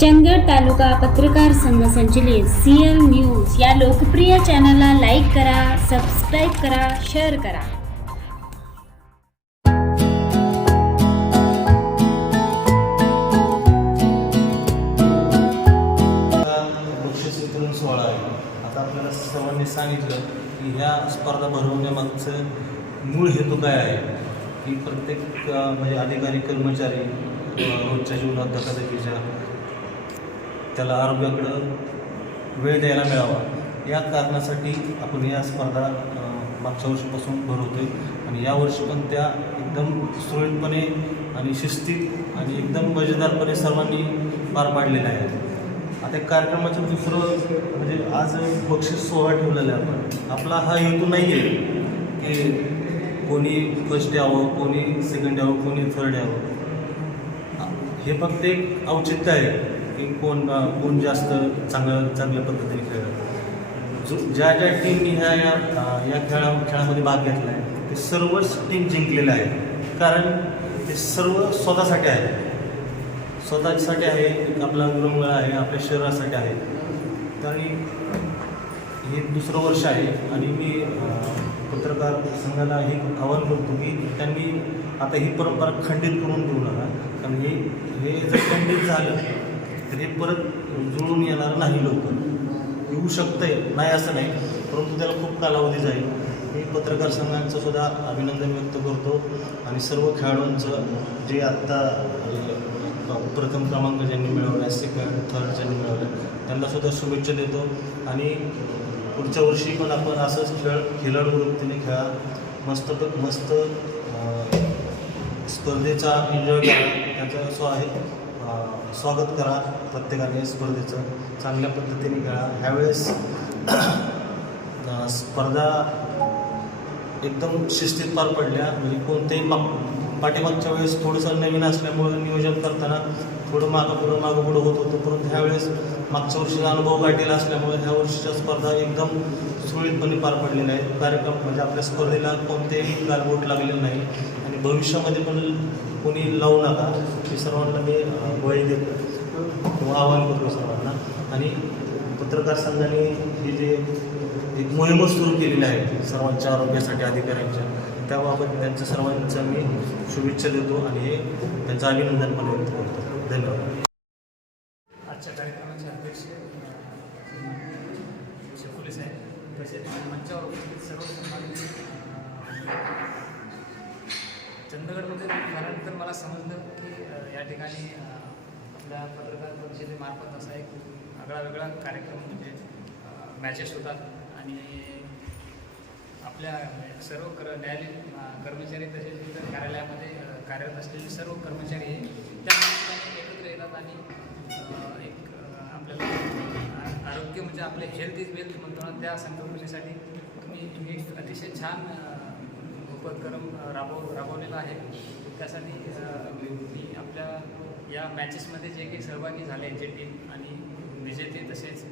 चंदगड तालुका पत्रकार संघ संचलित सी एल न्यूज या लोकप्रिय चॅनलला लाईक करा सबस्क्राईब करा शेअर करा. आता सोहळा आहे. आता आपल्याला सर्वांनी सांगितलं की ह्या स्पर्धा भरवण्यामागचं मूळ हेतू काय आहे? की प्रत्येक म्हणजे अधिकारी कर्मचारी रोजच्या जीवनात धकाधकीच्या त्याला आरोग्याकडं वेळ द्यायला मिळावा. या कारणासाठी आपण या स्पर्धा मागच्या वर्षीपासून भरवतोय. आणि यावर्षी पण त्या एकदम सुरळीतपणे आणि शिस्तीत आणि एकदम मजेदारपणे सर्वांनी पार पाडलेल्या आहेत आता कार्यक्रमाचं दुसरं म्हणजे आज बक्षीस सोहळा ठेवलेला आहे आपण. आपला हा हेतू नाही आहे की कोणी फर्स्ट यावं कोणी सेकंड यावं कोणी थर्ड यावं. हे फक्त एक औचित्य आहे. की कोण कोण जास्त चांगलं चांगल्या पद्धतीने खेळलं. जो ज्या ज्या टीमनी ह्या या या खेळा खेळामध्ये भाग घेतला आहे ते सर्वच टीम जिंकलेल्या आहे कारण ते सर्व स्वतःसाठी आहे स्वतःसाठी आहे आपला विरंगुळा आहे आपल्या शरीरासाठी आहे. आणि हे दुसरं वर्ष आहे आणि मी पत्रकार संघाला हे आवाहन करतो की त्यांनी आता ही परंपरा खंडित करून देऊ नका. कारण हे हे जर खंडित झालं तर हे परत जुळून येणार नाही लवकर. येऊ शकतंय नाही असं नाही. परंतु त्याला खूप कालावधी जाईल. मी पत्रकार संघांचं सुद्धा अभिनंदन व्यक्त करतो आणि सर्व खेळाडूंचं जे आत्ता प्रथम क्रमांक ज्यांनी मिळवला सेकंड थर्ड ज्यांनी मिळवलं त्यांना सुद्धा शुभेच्छा देतो. आणि पुढच्या वर्षी पण आपण असंच खेळ खेळाडू वृत्तीने खेळा. मस्त मस्त स्पर्धेचा एन्जॉय करा. त्याचा स्व आहे स्वागत करा प्रत्येकाने स्पर्धेचं. चांगल्या पद्धतीने खेळा. ह्यावेळेस स्पर्धा एकदम शिस्तीत पार पडल्या. म्हणजे कोणतेही माग पाठीमागच्या वेळेस थोडंसं नवीन असल्यामुळं नियोजन करताना थोडं मागं पुढं मागं पुढं होत होतं. परंतु ह्यावेळेस मागच्या वर्षीचा अनुभव गाठलेला असल्यामुळे ह्या वर्षीच्या स्पर्धा एकदम सुरळीतपणे पार पडलेल्या आहेत. कार्यक्रम म्हणजे आपल्या स्पर्धेला कोणतेही गालबोट लागलेलं नाही आणि भविष्यामध्ये पण कुणी लावू नका मी सर्वांना मी गोळी देतो किंवा आवाहन करतो सर्वांना. आणि पत्रकार संघाने हे जे एक मोहीम सुरू केलेली आहे सर्वांच्या आरोग्यासाठी अधिकाऱ्यांच्या त्याबाबत त्यांच्या सर्वांचं मी शुभेच्छा देतो आणि हे त्यांचं अभिनंदन पण व्यक्त करतो. धन्यवाद. चंदगडमध्ये झाल्यानंतर मला समजलं की या ठिकाणी आपल्या पत्रकार परिषदेमार्फत असा एक आगळा वेगळा कार्यक्रम म्हणजे मॅचेस होतात. आणि आपल्या सर्व कर न्यायालयीन कर्मचारी तसेच इतर कार्यालयामध्ये कार्यरत असलेले सर्व कर्मचारी त्या एकत्र येतात आणि एक आपल्याला आरोग्य म्हणजे आपले हेल्थ इज वेल्थ म्हणतो ना त्या संकल्पनेसाठी तुम्ही एक अतिशय छान उपक्रम राबव राबवलेला आहे. त्यासाठी मी आपल्या या मॅचेसमध्ये जे काही सहभागी झाले जे टीम आणि विजेते तसेच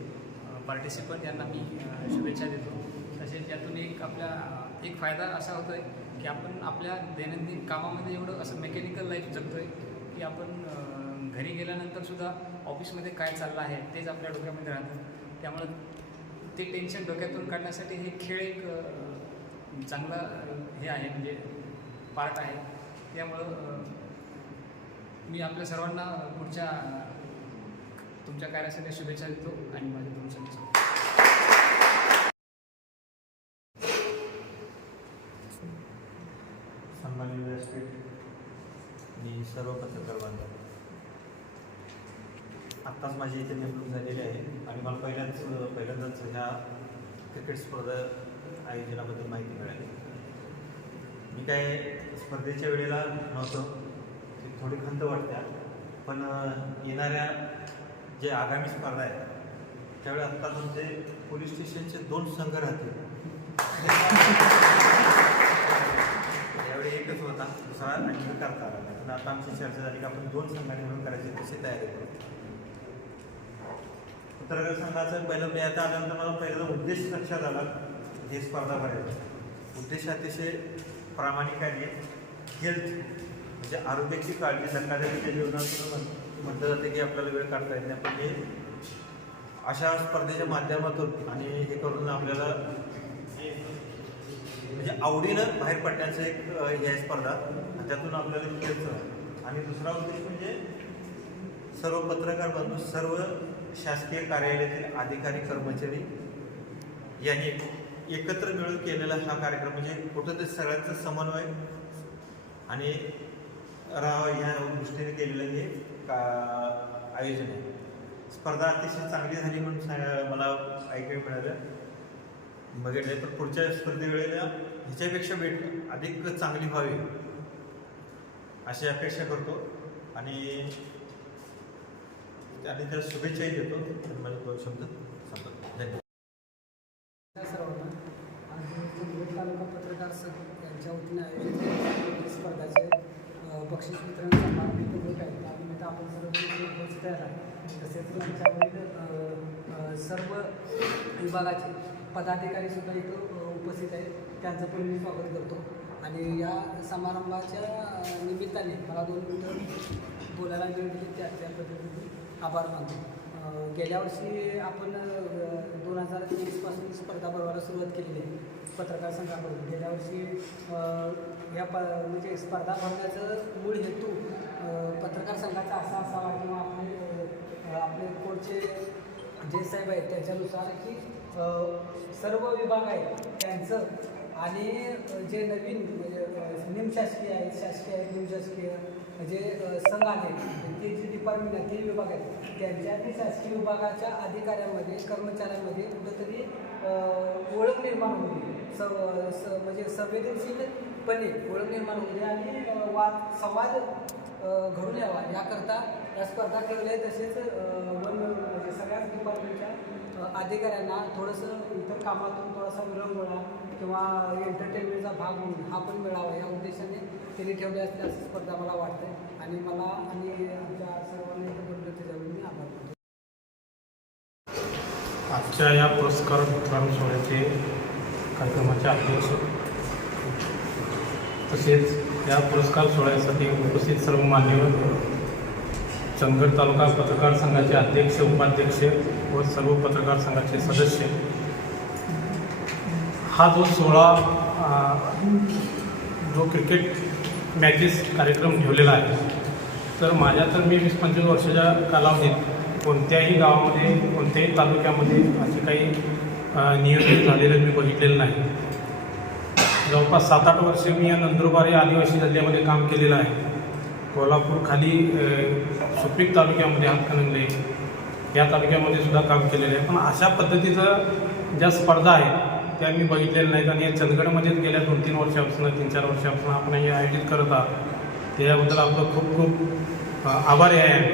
पार्टिसिपंट यांना मी शुभेच्छा देतो. तसेच यातून एक आपल्या एक फायदा असा होतो आहे की आपण आपल्या दैनंदिन कामामध्ये एवढं असं मेकॅनिकल लाईफ जगतो आहे की आपण घरी गेल्यानंतर सुद्धा ऑफिसमध्ये काय चाललं आहे तेच आपल्या डोक्यामध्ये राहतं. त्यामुळं ते टेन्शन डोक्यातून काढण्यासाठी हे खेळ एक चांगला हे आहे म्हणजे पार्ट आहे. त्यामुळं मी आपल्या सर्वांना पुढच्या तुमच्या कार्यासाठी शुभेच्छा देतो आणि माझ्या दोन संदेश मी व्यासपीठ. सर्व पत्रकार बांधव. आत्ताच माझी इथे नेमणूक झालेली आहे. आणि मला पहिल्याच पहिल्यांदाच ह्या क्रिकेट स्पर्धा आयोजनाबद्दल माहिती मिळाली. मी काय स्पर्धेच्या वेळेला नव्हतं ती थोडी खंत वाटत्या पण येणाऱ्या जे आगामी स्पर्धा आहेत त्यावेळी आत्ता तुमचे पोलीस स्टेशनचे दोन संघ राहतील यावेळी एकच होता दुसरा आणखी करता आला. नाही. पण आता आमची चर्चा झाली की आपण दोन संघाने मिळून करायची तशी तयारी करू पत्रकार संघाचं पहिलं मी आता आल्यानंतर मला पहिला उद्देश लक्षात आला. हे स्पर्धा भरायची उद्देश अतिशय प्रामाणिक आहे हेल्थ म्हणजे आरोग्याची काळजी धक्काधकीच्या जीवनातून म्हटलं जातं की आपल्याला वेळ काढता येत नाही. पण हे अशा स्पर्धेच्या माध्यमातून आणि हे करून आपल्याला म्हणजे आवडीनं बाहेर पडण्याचं एक हे आहे स्पर्धा. त्यातून आपल्याला मिळतं आणि दुसरा उद्देश म्हणजे सर्व पत्रकार बंधू सर्व शासकीय कार्यालयातील अधिकारी कर्मचारी यांनी एकत्र मिळून केलेला हा कार्यक्रम म्हणजे कुठंतरी सगळ्यांचा समन्वय आणि राव ह्या दृष्टीने केलेलं हे का आयोजन आहे. स्पर्धा अतिशय चांगली झाली म्हणून मला ऐकायला मिळालं. बघितलं पण पुढच्या स्पर्धेवेळेला ह्याच्यापेक्षा भेट अधिक चांगली व्हावी अशी अपेक्षा करतो. आणि आणि त्या शुभेच्छाही देतो. मला शब्द सांगतो धन्यवाद त्या सर्वांना आज तालुका पत्रकार संघ यांच्या वतीने आयोजित स्पर्धाचे बक्षीस वितरण समारंभ इथे होत आहे त्यानिमित्त आपण सर्व उपस्थित आहे तसेच आमच्यावरील सर्व विभागाचे पदाधिकारी सुद्धा इथं उपस्थित आहेत. त्यांचं पण मी स्वागत करतो. आणि या समारंभाच्या निमित्ताने मला दोन मिनिटं बोलायला वेळ दिली त्या त्या पद्धतीने आभार मानतो. गेल्या वर्षी आपण दोन हजार तेवीसपासून स्पर्धा भरवायला सुरुवात केलेली आहे पत्रकार संघाकडून. गेल्या वर्षी या प म्हणजे स्पर्धा भरण्याचं मूळ हेतू पत्रकार संघाचा असा असावा किंवा आपले आपले कोणचे जे साहेब आहेत त्याच्यानुसार की सर्व विभाग आहेत त्यांचं आणि जे नवीन म्हणजे निमशासकीय आहेत शासकीय आहेत निमशासकीय म्हणजे संघ आहेत ते जे डिपार्टमेंट आहेत ते विभाग आहेत त्यांच्या ते शासकीय विभागाच्या अधिकाऱ्यांमध्ये कर्मचाऱ्यांमध्ये कुठंतरी ओळख निर्माण होते स स म्हणजे संवेदनशीलपणे ओळख निर्माण होते आणि वाद संवाद घडून यावा याकरता या स्पर्धा ठेवल्या आहेत तसेच वन म्हणजे सगळ्याच डिपार्टमेंटच्या अधिकाऱ्यांना थोडंसं इतर कामातून थोडासा विरंगुळा किंवा एंटरटेनमेंटचा भाग म्हणून हा पण मिळावा. ठेवले ठेवल्या अशी स्पर्धा मला वाटते. आणि मला आणि आमच्या सर्वांना इथं बोललं त्याच्यावर मी आभार मानतो. आजच्या या पुरस्कार वितरण सोहळ्याचे कार्यक्रमाचे अध्यक्ष तसेच या पुरस्कार सोहळ्यासाठी उपस्थित सर्व मान्यवर चंदगड तालुका पत्रकार संघाचे अध्यक्ष उपाध्यक्ष व सर्व पत्रकार संघाचे सदस्य. हा जो सोहळा जो क्रिकेट मॅचेस कार्यक्रम ठेवलेला आहे. तर माझ्या तर मी वीस पंचवीस वर्षाच्या कालावधीत कोणत्याही गावामध्ये कोणत्याही तालुक्यामध्ये असे काही नियोजन झालेलं मी बघितलेलं नाही. जवळपास सात आठ वर्ष मी या नंदुरबार या आदिवासी जिल्ह्यामध्ये काम केलेलं आहे. कोल्हापूर खाली सुपीक तालुक्यामध्ये हातकणंगले या तालुक्यामध्ये सुद्धा काम केलेलं आहे. पण अशा पद्धतीचं ज्या स्पर्धा आहेत त्या मी बघितलेल्या नाहीत आणि या चंदगडमध्येच गेल्या दोन तीन वर्षापासून तीन चार वर्षापासून आपण हे आयोजित करत आहात. त्याच्याबद्दल आपलं खूप खूप आभारी आहे.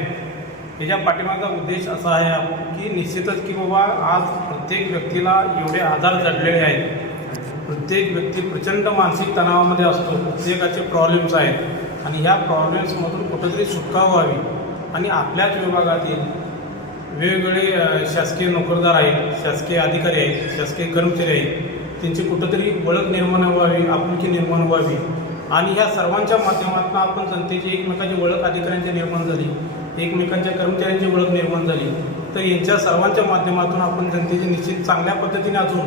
याच्या पाठीमागचा उद्देश असा आहे की निश्चितच की बाबा आज प्रत्येक व्यक्तीला एवढे आधार जडलेले आहेत. प्रत्येक व्यक्ती प्रचंड मानसिक तणावामध्ये असतो. प्रत्येकाचे प्रॉब्लेम्स आहेत. आणि ह्या प्रॉब्लेम्समधून कुठंतरी सुटका व्हावी. आणि आपल्याच विभागातील वेगवेगळे शासकीय नोकरदार आहेत शासकीय अधिकारी आहेत शासकीय कर्मचारी आहेत. त्यांची कुठंतरी ओळख निर्माण व्हावी आपुलकी निर्माण व्हावी. आणि ह्या सर्वांच्या माध्यमातून आपण जनतेची एकमेकांची ओळख अधिकाऱ्यांची निर्माण झाली. एकमेकांच्या कर्मचाऱ्यांची ओळख निर्माण झाली. तर यांच्या सर्वांच्या माध्यमातून आपण जनतेची निश्चित चांगल्या पद्धतीने अजून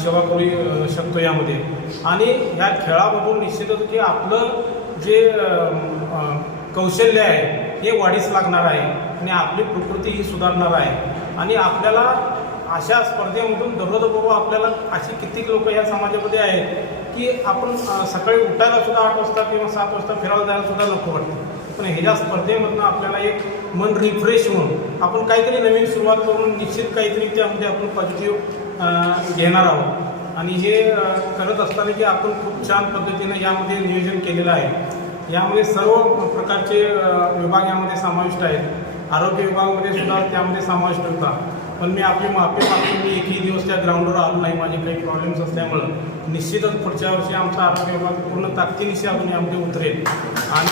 सेवा करू शकतो यामध्ये. आणि ह्या खेळामधून निश्चितच की आपलं जे कौशल्य आहे हे वाढीस लागणार आहे. आणि आपली प्रकृती ही सुधारणार आहे. आणि आपल्याला अशा स्पर्धेमधून दररोज बाबा आपल्याला अशी कित्येक लोक या समाजामध्ये आहेत की आपण सकाळी उठायला सुद्धा आठ वाजता किंवा सात वाजता फिरायला जायला सुद्धा नको वाटते. पण ह्याच्या स्पर्धेमधनं आपल्याला एक मन रिफ्रेश होऊन आपण काहीतरी नवीन सुरुवात करून निश्चित काहीतरी त्यामध्ये आपण पॉझिटिव्ह घेणार आहोत. आणि हे करत असताना की आपण खूप छान पद्धतीनं यामध्ये नियोजन केलेलं आहे. यामध्ये सर्व प्रकारचे विभाग यामध्ये समाविष्ट आहेत. आरोग्य विभागामध्ये सुद्धा त्यामध्ये समाविष्ट होता पण मी आपली माफी मागतो मी एकही दिवस त्या ग्राउंडवर आलो नाही. माझे काही प्रॉब्लेम्स असल्यामुळं. निश्चितच पुढच्या वर्षी आमचा आरोग्य विभाग पूर्ण ताकदीनिशी अजून यामध्ये उतरेल. आणि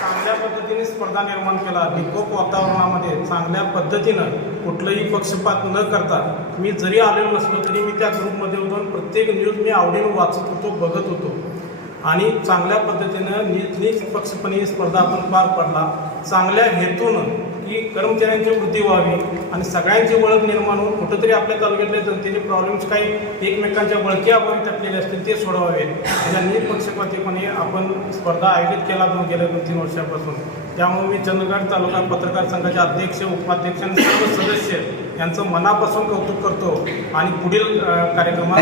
चांगल्या पद्धतीने स्पर्धा निर्माण केला. निकोप वातावरणामध्ये चांगल्या पद्धतीनं कुठलंही पक्षपात न करता मी जरी आलेलो नसलो तरी मी त्या ग्रुपमध्ये होतो आणि प्रत्येक न्यूज मी आवडीनं वाचत होतो बघत होतो. आणि चांगल्या पद्धतीनं निष्पक्षपणे स्पर्धा आपण पार पडला. चांगल्या हेतून की कर्मचाऱ्यांची वृद्धी व्हावी आणि सगळ्यांची ओळख निर्माण होऊन कुठंतरी आपल्या तालुक्यातले जनतेचे प्रॉब्लेम्स काही एकमेकांच्या बळकी अभावी तटलेले असतील ते सोडवावेत या निपक्षपातीपणे आपण स्पर्धा आयोजित केला दोन गेल्या दोन तीन वर्षापासून. त्यामुळे मी चंद्रगड तालुका पत्रकार संघाचे अध्यक्ष उपाध्यक्ष आणि सर्व सदस्य यांचं मनापासून कौतुक करतो आणि पुढील कार्यक्रमात